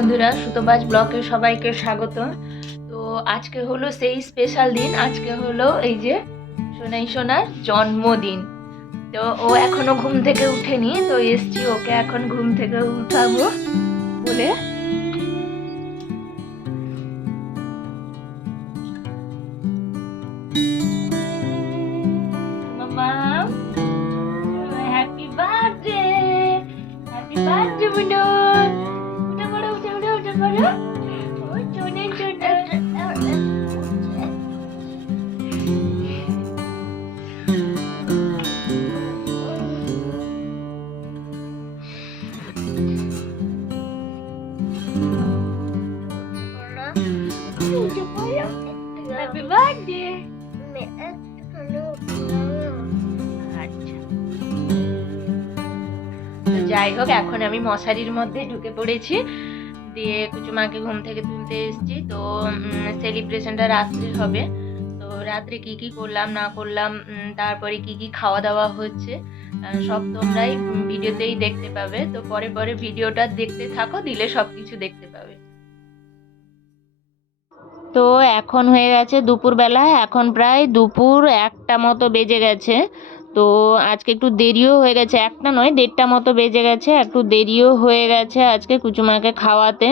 বন্ধুরা, সুতোবাজ ব্লকে সবাইকে স্বাগত। তো আজকে হলো সেই স্পেশাল দিন। আজকে হলো এই যে সোনাই সোনার জন্মদিন। তো ও এখনো ঘুম থেকে উঠেনি, তো এসছি ওকে এখন ঘুম থেকে উঠাবো বলে। মামা, হ্যাপি বার্থডে, হ্যাপি বার্থডে বুনু। উঠে পড়ো, উঠে পড়ো, উঠে পড়ো। ও সোনাই সোনা। Happy birthday. আচ্ছা, তো যাই হোক, এখন আমি মশারির মধ্যে ঢুকে পড়েছি, দিয়ে কুচুমাকে ঘুম থেকে তুলতে এসেছি। তো সেলিব্রেশনটা রাত্রে হবে। তো রাত্রে কি কি করলাম না করলাম, তারপরে কি কি খাওয়া দাওয়া হচ্ছে, সব তোমরাই ভিডিওতেই দেখতে পাবে। তো পরে পরে ভিডিওটা দেখতে থাকো, দিলে সব কিছু দেখতে পাবে। তো এখন হয়ে গেছে দুপুরবেলা, এখন প্রায় দুপুর 1টা মতো বেজে গেছে। তো আজকে একটু দেরিও হয়ে গেছে, 1টা নয় 1:30টা মতো বেজে গেছে, একটু দেরিও হয়ে গেছে আজকে কুচুমাকে খাওয়াতে।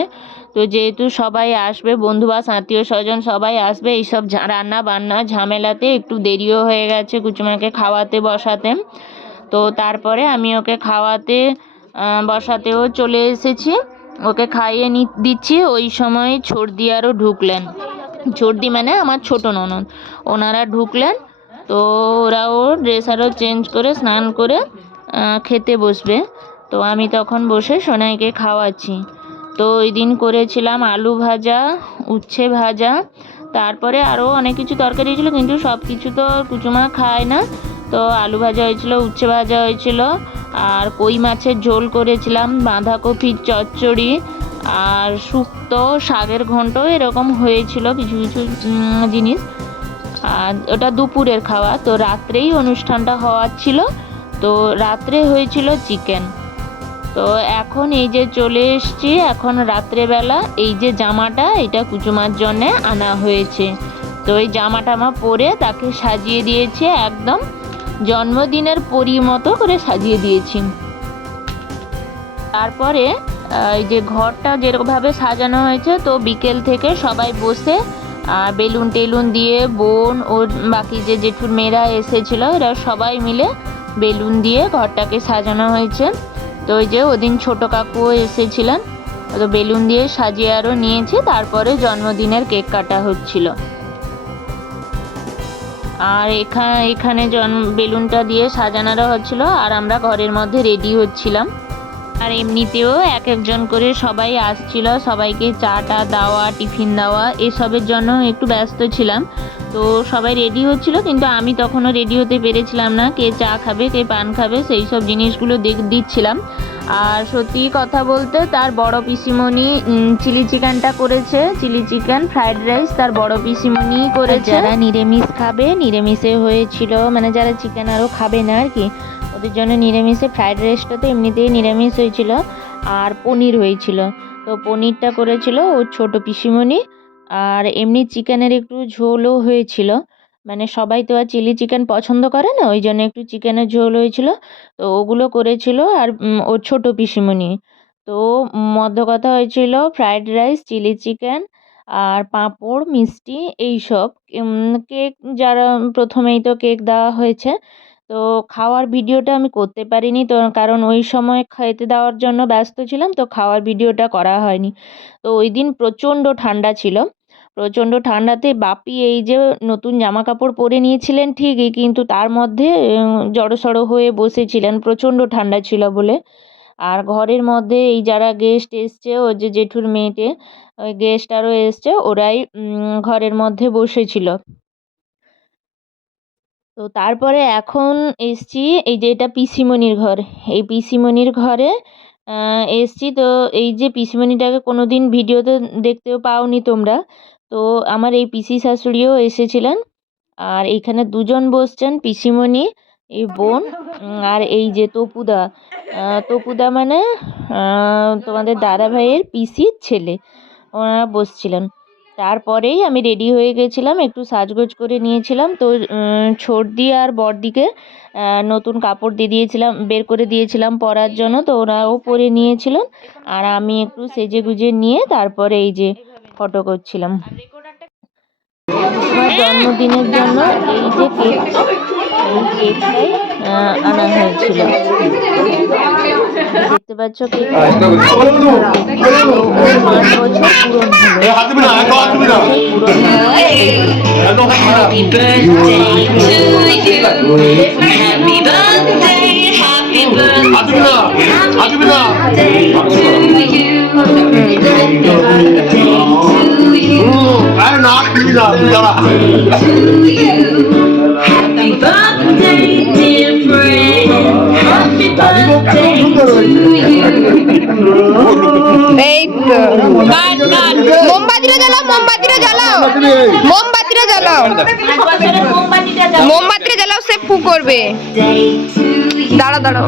তো যেহেতু সবাই আসবে, বন্ধুবাস আত্মীয় স্বজন সবাই আসবে, এইসব রান্না বান্না ঝামেলাতে একটু দেরিও হয়ে গেছে কুচুমাকে খাওয়াতে বসাতে। তো তারপরে আমি ওকে খাওয়াতে বসাতেও চলে এসেছি, ওকে খাইয়ে দিচ্ছি। ওই সময় ছর্দি আরও ঢুকলেন। ছর্দি মানে আমার ছোট ননদ, ওনারা ঢুকলেন। তো ওরাও ড্রেস আরও চেঞ্জ করে স্নান করে খেতে বসবে। তো আমি তখন বসে সোনাইকে খাওয়াচ্ছি। তো ওই দিন করেছিলাম আলু ভাজা, উচ্ছে ভাজা, তারপরে আরও অনেক কিছু তরকারি ছিল, কিন্তু সব কিছু তো কুচুমা খায় না। তো আলু ভাজা হয়েছিল, উচ্ছে ভাজা হয়েছিল, আর কই মাছের ঝোল করেছিলাম, বাঁধাকপির চচ্চড়ি, আর শুক্তো, শাকের ঘন্ট, এরকম হয়েছিল কিছু কিছু জিনিস। আর ওটা দুপুরের খাওয়া। তো রাত্রেই অনুষ্ঠানটা হওয়ার ছিল, তো রাত্রে হয়েছিল চিকেন। তো এখন এই যে চলে এসছি, এখন রাত্রেবেলা এই যে জামাটা, এটা কুচুমার জন্যে আনা হয়েছে। তো এই জামাটা আমার পরে তাকে সাজিয়ে দিয়েছে, একদম জন্মদিনের পরী মতো করে সাজিয়ে দিয়েছি। তারপরে এই যে ঘরটা যেরকমভাবে সাজানো হয়েছে, তো বিকেল থেকে সবাই বসে বেলুন টেলুন দিয়ে, বোন ও বাকি যে জেঠুর মেয়েরা এসেছিলো, এরা সবাই মিলে বেলুন দিয়ে ঘরটাকে সাজানো হয়েছে। তো ওই যে ওদিন ছোটো কাকুও এসেছিলেন, তো বেলুন দিয়ে সাজিয়ে আরও নিয়েছি। তারপরে জন্মদিনের কেক কাটা হচ্ছিল, আর এখানে বেলুনটা দিয়ে সাজানোটা হচ্ছিল, আর আমরা ঘরের মধ্যে রেডি হচ্ছিলাম। আর এমনিতেও এক একজন করে সবাই আসছিল, সবাইকে চাটা দেওয়া, টিফিন দেওয়া, এসবের জন্য একটু ব্যস্ত ছিলাম। তো সবাই রেডি হচ্ছিল, কিন্তু আমি তখনও রেডি হতে পেরেছিলাম না। কে চা খাবে, কে পান খাবে, সেই সব জিনিসগুলো দিচ্ছিলাম। আর সত্যি কথা বলতে, তার বড় পিসিমণি চিলি চিকেনটা করেছে, চিলি চিকেন ফ্রাইড রাইস তার বড় পিসিমণি করেছে। যারা নিরামিষ খাবে, নিরামিষে হয়েছিল, মানে যারা চিকেন আরও খাবে না আর কি, ওদের জন্য নিরামিষে ফ্রাইড রাইসটা তো এমনিতেই নিরামিষ হয়েছিল, আর পনির হয়েছিল। তো পনিরটা করেছিল ওর ছোট পিসিমণি। আর এমনি চিকেনের একটু ঝোলও হয়েছিল, মানে সবাই তো আর চিলি চিকেন পছন্দ করে না, ওই জন্য একটু চিকেনের ঝোল হয়েছিল। তো ওগুলো করেছিল আর ওর ছোট পিসিমণি। তো মধ্য কথা হয়েছিল ফ্রাইড রাইস, চিলি চিকেন, আর পাঁপড়, মিষ্টি, এইসব। কেক, যারা প্রথমেই তো কেক দেওয়া হয়েছে। তো খাওয়ার ভিডিওটা আমি করতে পারিনি, তো কারণ ওই সময় খেতে দেওয়ার জন্য ব্যস্ত ছিলাম, তো খাওয়ার ভিডিওটা করা হয়নি। তো ওই দিন প্রচণ্ড ঠান্ডা ছিল, প্রচণ্ড ঠান্ডাতে বাপি এই যে নতুন জামা কাপড় পরে নিয়েছিলেন ঠিকই, কিন্তু তার মধ্যে জড়সড় হয়ে বসেছিলেন, প্রচণ্ড ঠান্ডা ছিল বলে। আর ঘরের মধ্যে এই যারা গেস্ট এসছে, ওর যে জেঠুর মেয়েটে, ওই গেস্ট আরও এসছে, ওরাই ঘরের মধ্যে বসেছিল। তো তারপরে এখন এসছি, এই যে এটা পিসিমণির ঘর, এই পিসিমণির ঘরে এসছি। তো এই যে পিসিমণিটাকে কোনো দিন ভিডিওতে দেখতেও পাওনি তোমরা। তো আমার এই পিসি শাশুড়িও এসেছিলেন, আর এইখানে দুজন বসছেন, পিসিমণি এই বোন আর এই যে তপুদা। তপুদা মানে তোমাদের দাদা ভাইয়ের পিসির ছেলে, ওনারা বসছিলেন। তারপরেই আমি রেডি হয়ে গেছিলাম, একটু সাজগোজ করে নিয়েছিলাম। তো ছোটদি আর বড়দিকে নতুন কাপড় দিয়ে দিয়েছিলাম, বের করে দিয়েছিলাম পরার জন্য, তো ওরাও পরে নিয়েছিলেন। আর আমি একটু সেজে গুজে নিয়ে তারপরে এই যে ফটো করছিলাম। তোমার জন্মদিনের জন্য এই যে কেকটা, এই কেকটাই আনা হয়েছিল। দেখতে পাচ্ছ কেকটা, 5 বছর পূরণ মোমবাতিটা জ্বালাও, মোমবাতিটা জ্বালাও, সে ফু করবে। দাঁড়াও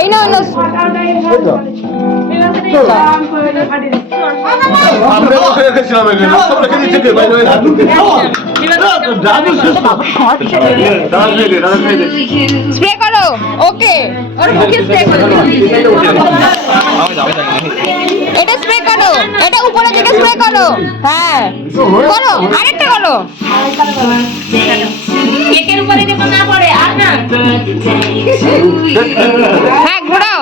এই না স্প্রে করো। ওকে, ওর মুখে স্প্রে করো, এটা স্প্রে করো, এটা উপরে দিকে স্প্রে করো। হ্যাঁ করো, আরেকটা করো। কেকের উপরে যেন না পড়ে, আর না। হ্যাঁ ঘোরাও।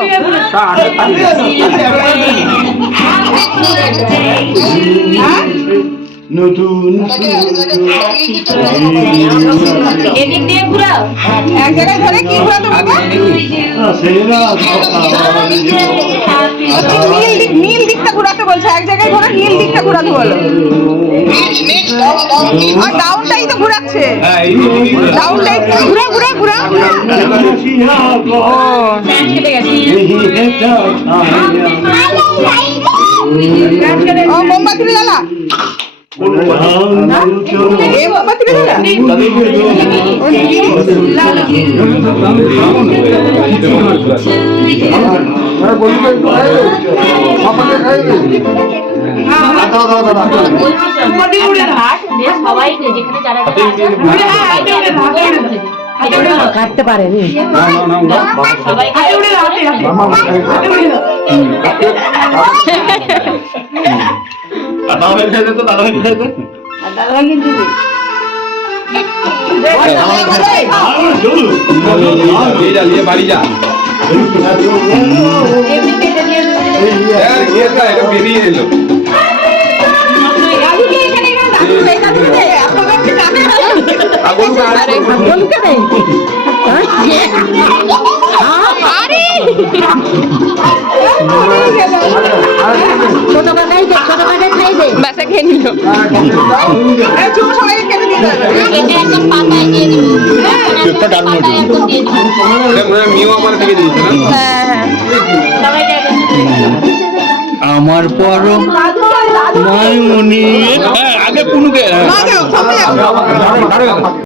নতুন এদিক দিয়ে ঘোরাও, এক জায়গায় ধরে কি ঘোরাতে বলবো? নীল দিকটা ঘোরাতে বলছে, এক জায়গায় ঘোরা, নীল দিকটা ঘোরাতে বলো। আর ডাউনটাই তো ঘোরাচ্ছে, ডাউনটাই ঘুরা ঘুরা ঘুরা। ও মোমবাতি জ্বালা, এই মোমবাতি জ্বালা। কাটতে পারেনি বাড়ি যা বেরিয়ে এলো। ছোট কাকাই খাই দে, বাসা খেয়ে নিল। আমার পর আগে পুনুকে